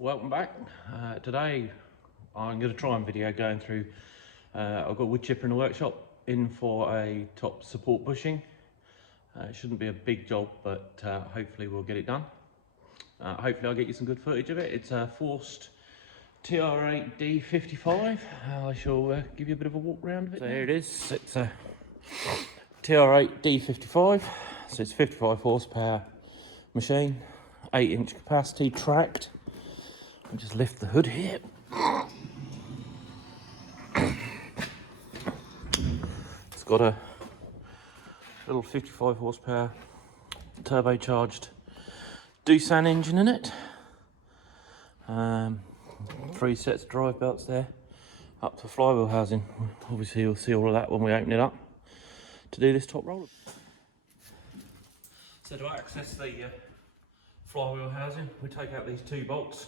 Welcome back. Today I'm going to try and video going through, I've got a wood chipper in the workshop in for a top support bushing. It shouldn't be a big job, but hopefully we'll get it done. Hopefully I'll get you some good footage of it. It's a Först TR8 D55. I shall give you a bit of a walk around of it. So here it is. It's a TR8 D55. So it's 55 horsepower machine, 8-inch capacity, tracked. I'll just lift the hood here. It's got a little 55 horsepower turbocharged disassembly engine in it. 3 sets of drive belts there, up to flywheel housing. Obviously you'll see all of that when we open it up to do this top roller. So to access the flywheel housing, we take out these 2 bolts.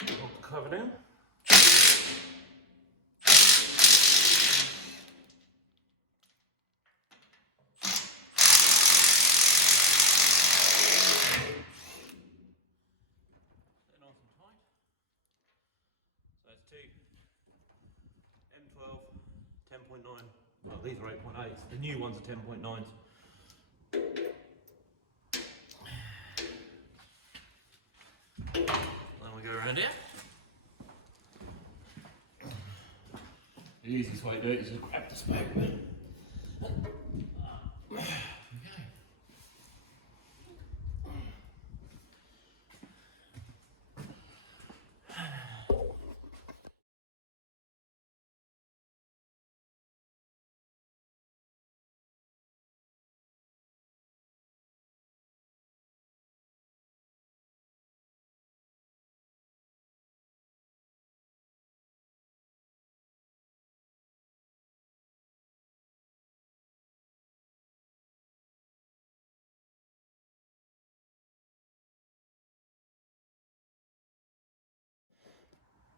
Hold the cover down. They're nice and tight. So it's 2 M12 10.9. Well, these are 8.8s. The new ones are 10.9s. Go around here. The easiest way to do it is to grab the spoke.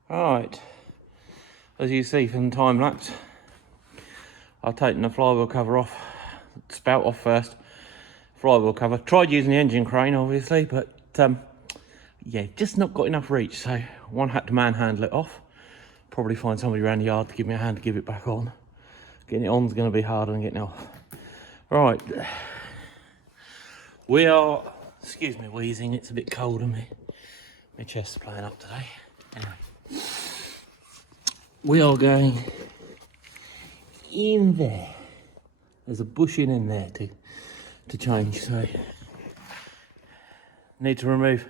Right, as you see from the time lapse, I've taken the flywheel cover off, spout off first, flywheel cover. Tried using the engine crane obviously, but yeah, just not got enough reach, so one had to manhandle it off. Probably find somebody around the yard to give me a hand to give it back on. Getting it on is going to be harder than getting it off. Right, we are, excuse me wheezing, it's a bit cold and my chest's playing up today. Anyway. We are going in there. There's a bushing in there to change, so need to remove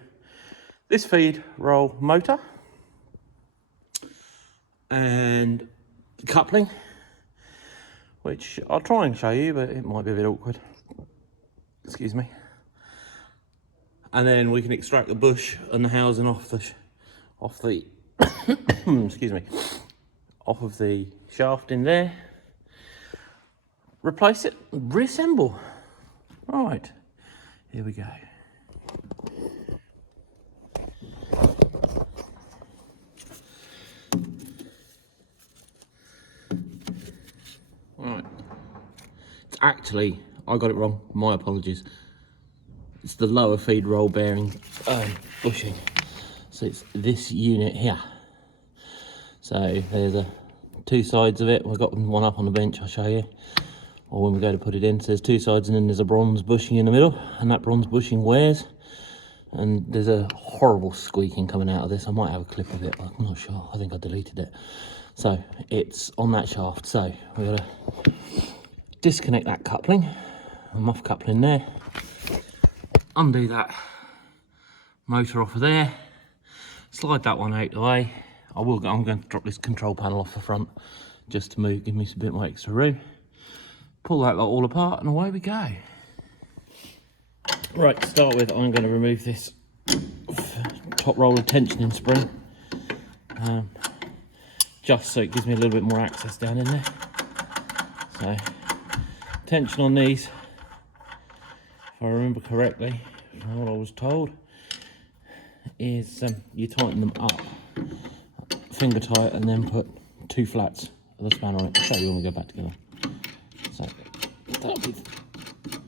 this feed roll motor and the coupling, which I'll try and show you, but it might be a bit awkward. Excuse me. And then we can extract the bush and the housing off the excuse me, off of the shaft in there, replace it, reassemble. Right, here we go. Right, it's actually, I got it wrong, my apologies. It's the lower feed roll bearing bushing. So it's this unit here. So there's 2 sides of it. We've got one up on the bench, I'll show you. Or when we go to put it in, so there's 2 sides and then there's a bronze bushing in the middle, and that bronze bushing wears. And there's a horrible squeaking coming out of this. I might have a clip of it, but I'm not sure. I think I deleted it. So it's on that shaft. So we've got to disconnect that coupling, a muff coupling there. Undo that motor off of there. Slide that one out the way. I'm going to drop this control panel off the front just to give me a bit more extra room. Pull that lot all apart and away we go. Right, to start with, I'm going to remove this top roller tensioning spring. Just so it gives me a little bit more access down in there. So, tension on these, if I remember correctly, from what I was told, is you tighten them up, finger tight, and then put 2 flats of the spanner on it. I'll show you when we go back together. So start with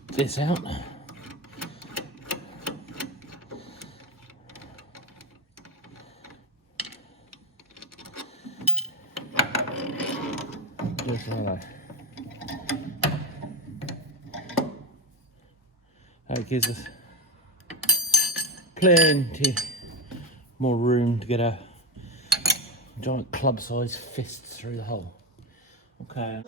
this out. That gives us plenty more room to get a giant club-sized fist through the hole. Okay.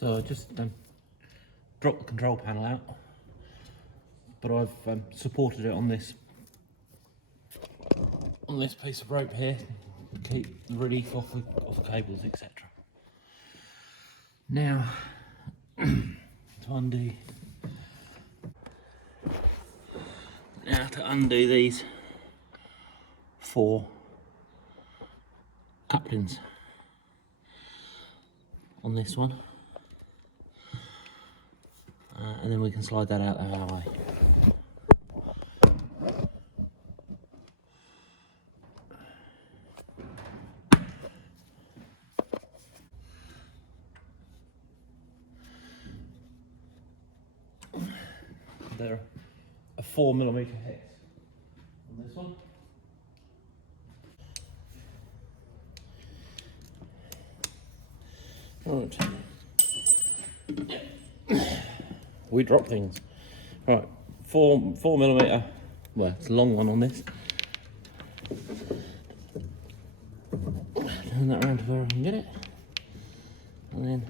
So I just dropped the control panel out, but I've supported it on this piece of rope here to keep the relief off the cables, etc. Now to undo these 4 couplings on this one, and then we can slide that out that way. There are 4mm hex on this one. Right. We drop things. Right, 4mm. Well, it's a long one on this. Turn that around to where I can get it, and then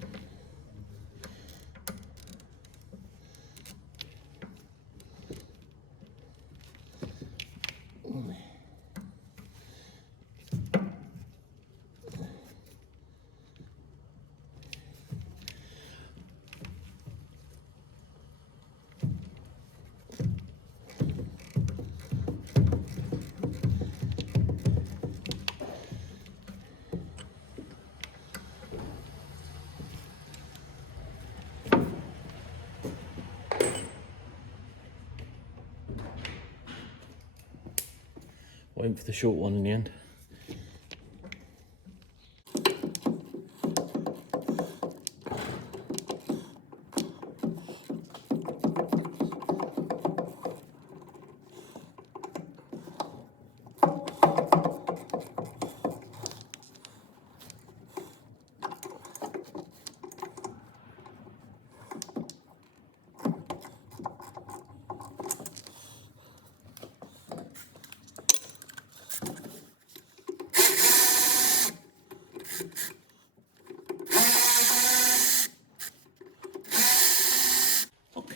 waiting for the short one in the end.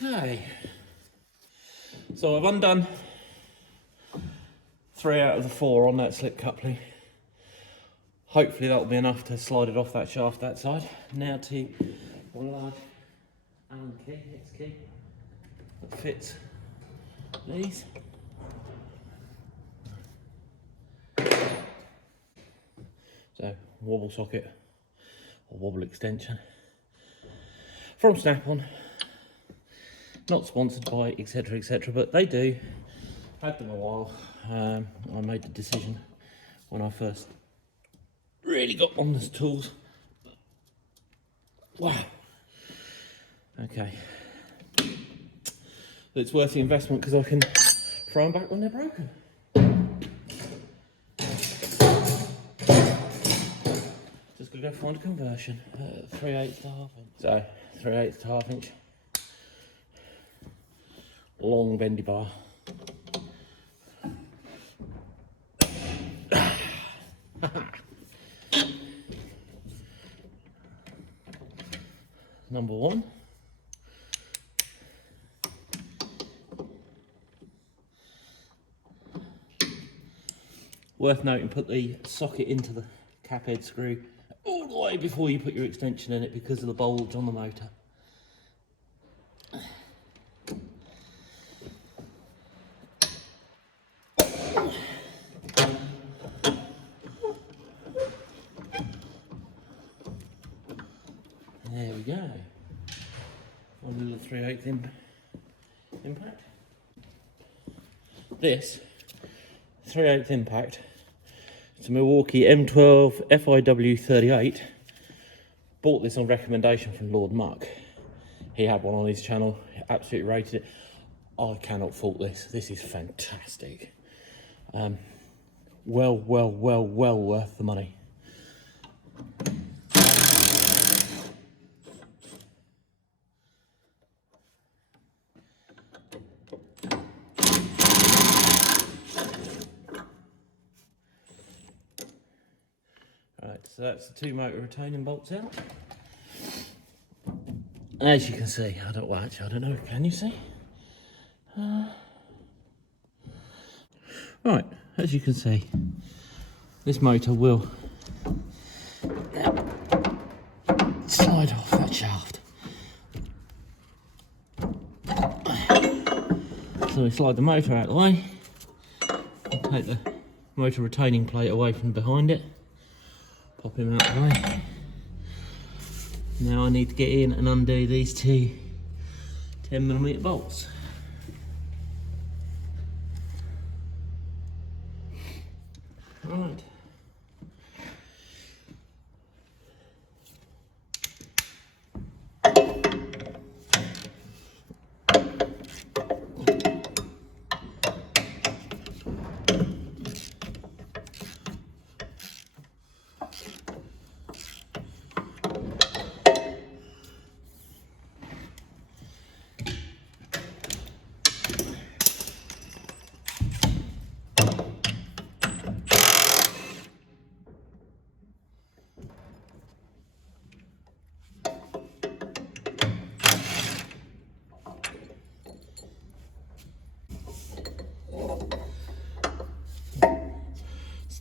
Okay, so I've undone 3 out of the 4 on that slip coupling. Hopefully that'll be enough to slide it off that shaft that side. Now to one large Allen key, hex key, that fits these. So wobble socket or wobble extension from Snap-on. Not sponsored by etc, but they do. Had them a while. I made the decision when I first really got on these tools. Wow. Okay. But it's worth the investment because I can throw them back when they're broken. Just gotta go find a conversion. 3/8 to 1/2 inch. So 3/8 to 1/2 inch. Long bendy bar. Number 1. Worth noting, put the socket into the cap head screw all the way before you put your extension in it because of the bulge on the motor. There we go. One little 3/8 impact. This 3/8 impact. It's a Milwaukee M12 FIW38. Bought this on recommendation from Lord Muck. He had one on his channel, absolutely rated it. I cannot fault this. This is fantastic. Well worth the money. Right, so that's the 2 motor retaining bolts out. And as you can see, I don't know, can you see? Right, as you can see, this motor will slide off that shaft. So we slide the motor out of the way, and take the motor retaining plate away from behind it, pop him out of the way. Now I need to get in and undo these 2 10mm bolts. Right.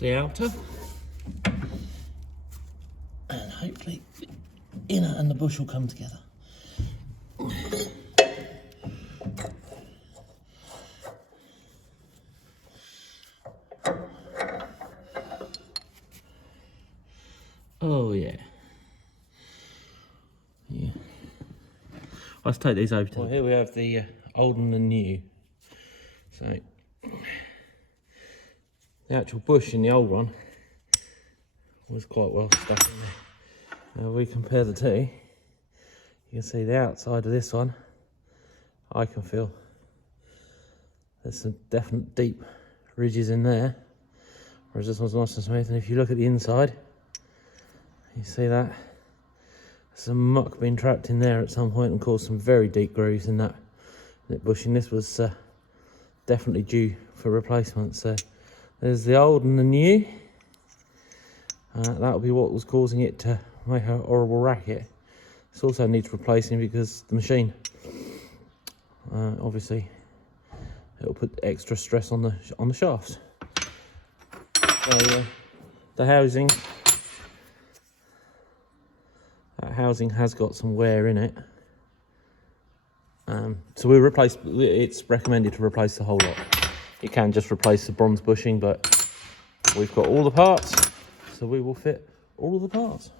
The outer, and hopefully the inner and the bush will come together. Oh yeah. Let's take these over to well, here we have the old and the new. So the actual bush in the old one was quite well stuck in there. Now we compare the 2, you can see the outside of this one, I can feel there's some definite deep ridges in there, whereas this one's nice and smooth. And if you look at the inside, you see that some muck being trapped in there at some point and caused some very deep grooves in that bush, and this was definitely due for replacement. So there's the old and the new. That'll be what was causing it to make a horrible racket. This also needs replacing because the machine, obviously, it'll put extra stress on the shafts. So the housing, that housing has got some wear in it. So we replace. It's recommended to replace the whole lot. You can just replace the bronze bushing, but we've got all the parts, so we will fit all of the parts.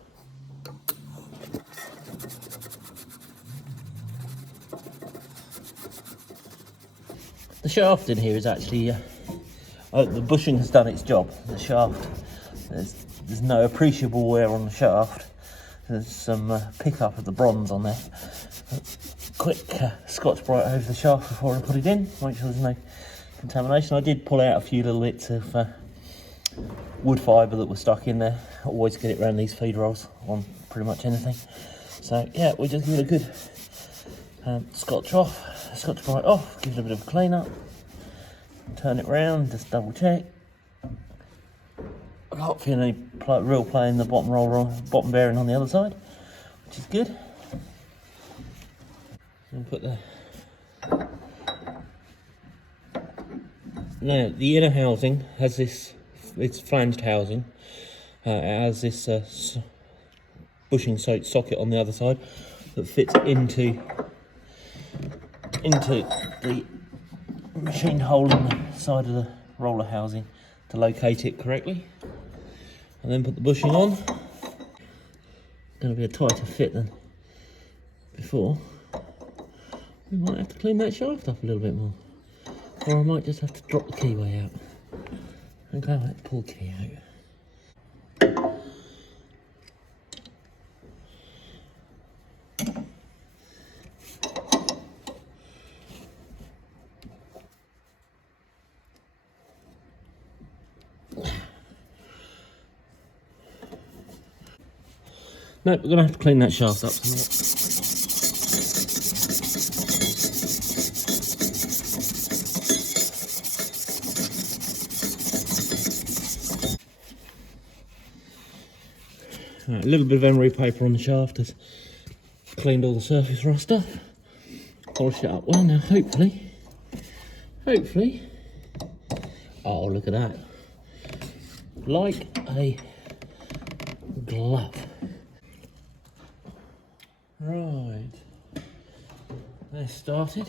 The shaft in here is actually, the bushing has done its job. The shaft, there's no appreciable wear on the shaft. There's some pickup of the bronze on there. Quick Scotch-Brite over the shaft before I put it in, make sure there's no contamination. I did pull out a few little bits of wood fibre that were stuck in there. I always get it around these feed rolls on pretty much anything. So yeah, we just give it a good Scotch-Brite off, give it a bit of a clean up, turn it round, just double check. I can't feel any real play in the bottom bearing on the other side, which is good. And put now the inner housing has this, it's flanged housing. It has this bushing socket on the other side that fits into the machined hole in the side of the roller housing to locate it correctly. And then put the bushing on. Going to be a tighter fit than before. We might have to clean that shaft up a little bit more. Or I might just have to drop the keyway out and go and pull the key out. No, we're going to have to clean that shaft up some more. Right, a little bit of emery paper on the shaft has cleaned all the surface rust off. Polish it up well now, hopefully. Oh, look at that. Like a glove. Right, they're started.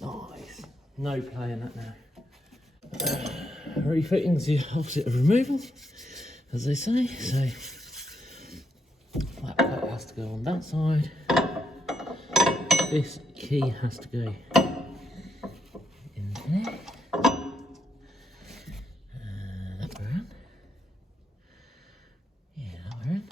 Nice. No play in that now. Refitting's the opposite of removal, as they say. So that plate has to go on that side. This key has to go in there. That we're in. Yeah, that we're in.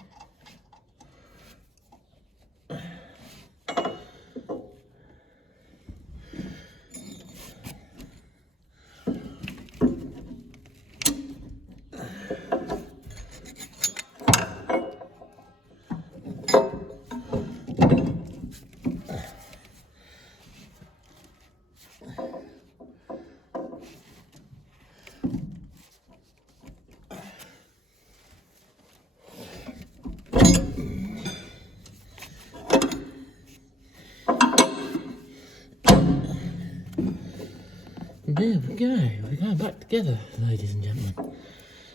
There we go, we're going back together, ladies and gentlemen.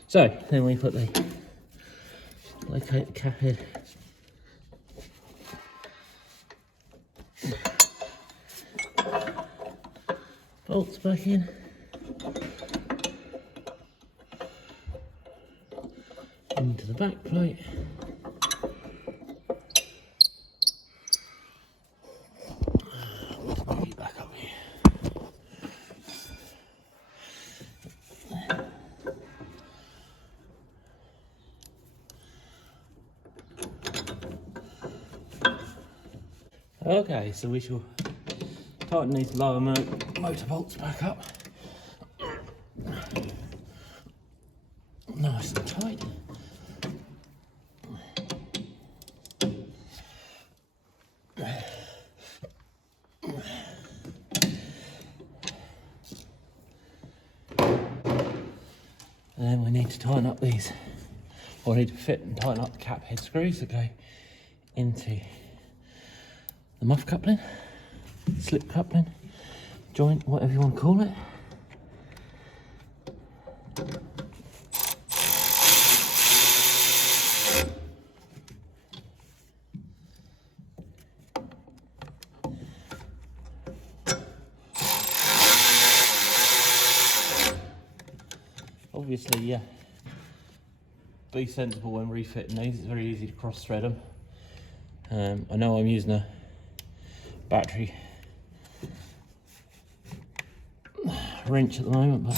So, then we locate the cap head. Bolts back in. Into the back plate. Back up here. Okay, so we shall tighten these lower motor bolts back up. Nice and tight. And then we need to tighten up these, or I need to fit and tighten up the cap head screws that go into the muff coupling, slip coupling, joint, whatever you want to call it. Obviously, yeah, be sensible when refitting these. It's very easy to cross thread them. I know I'm using a battery wrench at the moment, but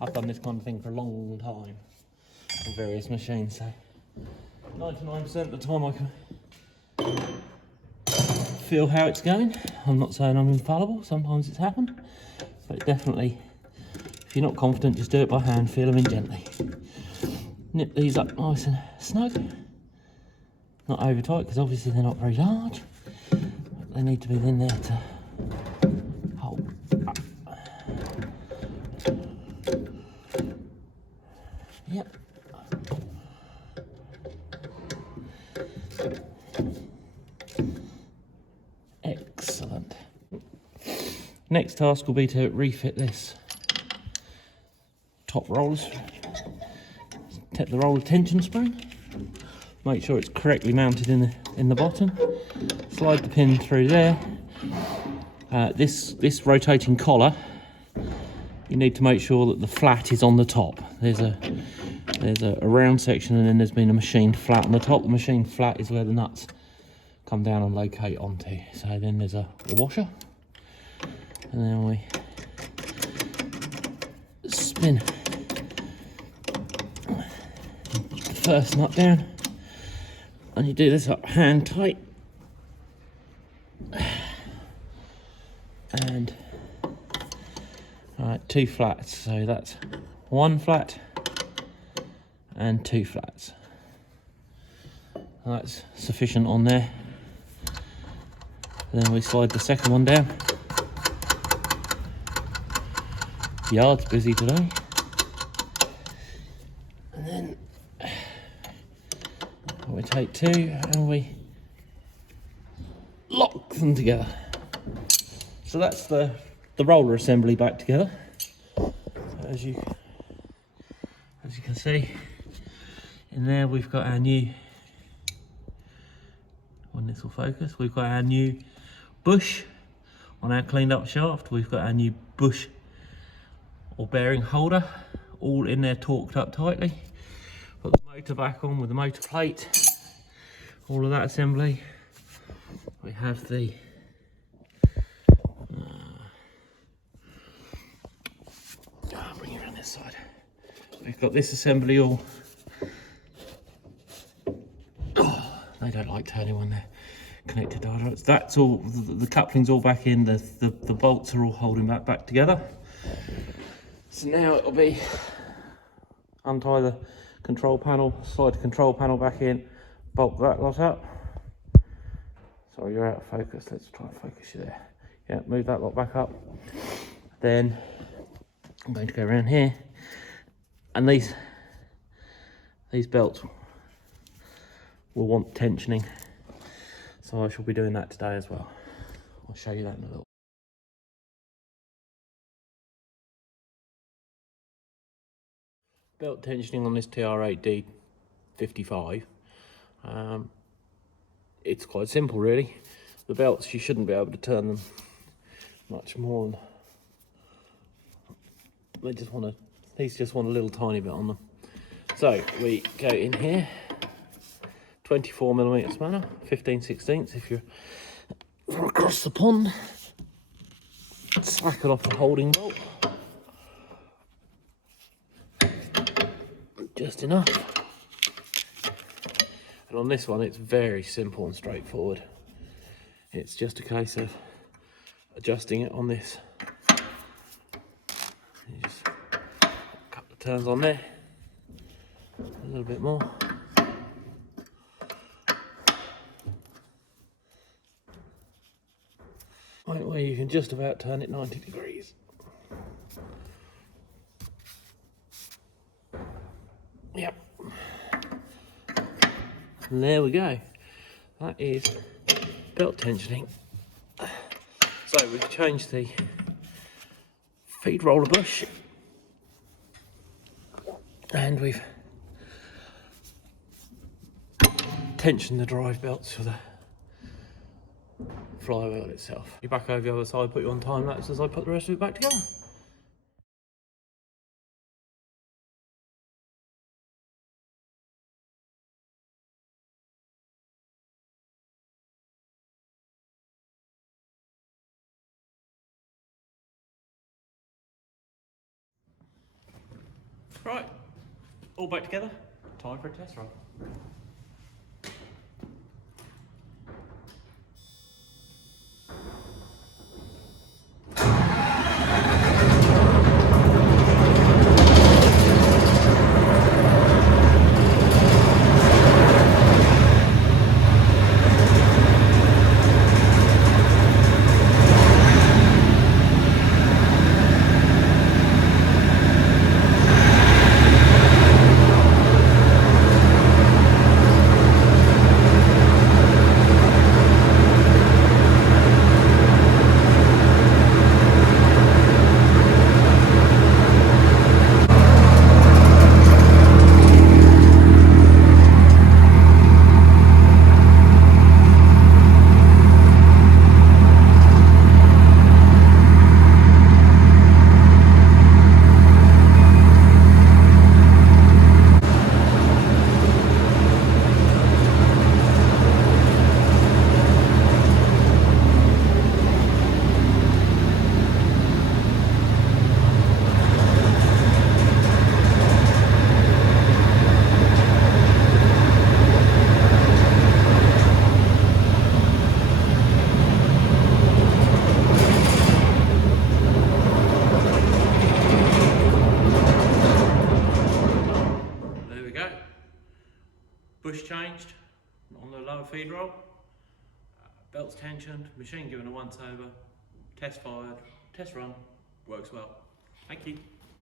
I've done this kind of thing for a long time on various machines, so 99% of the time I can feel how it's going. I'm not saying I'm infallible, sometimes it's happened, but definitely, if you're not confident, just do it by hand, feel them in gently. Nip these up nice and snug, not over tight, because obviously they're not very large, but they need to be in there to hold up. Yep. Excellent. Next task will be to refit this top rollers. Take the roller tension spring. Make sure it's correctly mounted in the bottom. Slide the pin through there. This rotating collar, you need to make sure that the flat is on the top. There's a round section, and then there's been a machined flat on the top. The machined flat is where the nuts come down and locate onto. So then there's a washer, and then we spin the first nut down, and you do this up hand tight, and two flats. So that's one flat and two flats. That's sufficient on there. And then we slide the second one down. The yard's busy today. And then we take two and we lock them together. So that's the roller assembly back together. So as you can see, in there we've got our new, when this will focus, we've got our new bush on our cleaned up shaft. We've got our new bush or bearing holder, all in there torqued up tightly. Put the motor back on with the motor plate, all of that assembly. We have the I'll bring it around this side. We've got this assembly all. They don't like turning when they're connected to. That's all. The coupling's all back in. The bolts are all holding that back together. So now it'll be untie the control panel, slide the control panel back in, bolt that lot up. Sorry, you're out of focus. Let's try and focus you there. Yeah, move that lot back up. Then I'm going to go around here, and these belts will want tensioning, so I shall be doing that today as well. I'll show you that in a little. Belt tensioning on this TR8 D55. It's quite simple really. The belts, you shouldn't be able to turn them much more than, these just want a little tiny bit on them. So we go in here, 24mm spanner, 15/16 if you're from across the pond. Slack it off the holding bolt, just enough. And on this one it's very simple and straightforward. It's just a case of adjusting it on this. You just a couple of turns on there, a little bit more. Point where you can just about turn it 90 degrees. Yep. And there we go. That is belt tensioning. So we've changed the feed roller bush, and we've tensioned the drive belts for the flywheel itself. You back over the other side, put you on time lapse as I put the rest of it back together. Right, all back together, time for a test run. Bush changed on the lower feed roll. Belts tensioned, machine given a once over, test fired, test run, works well. Thank you.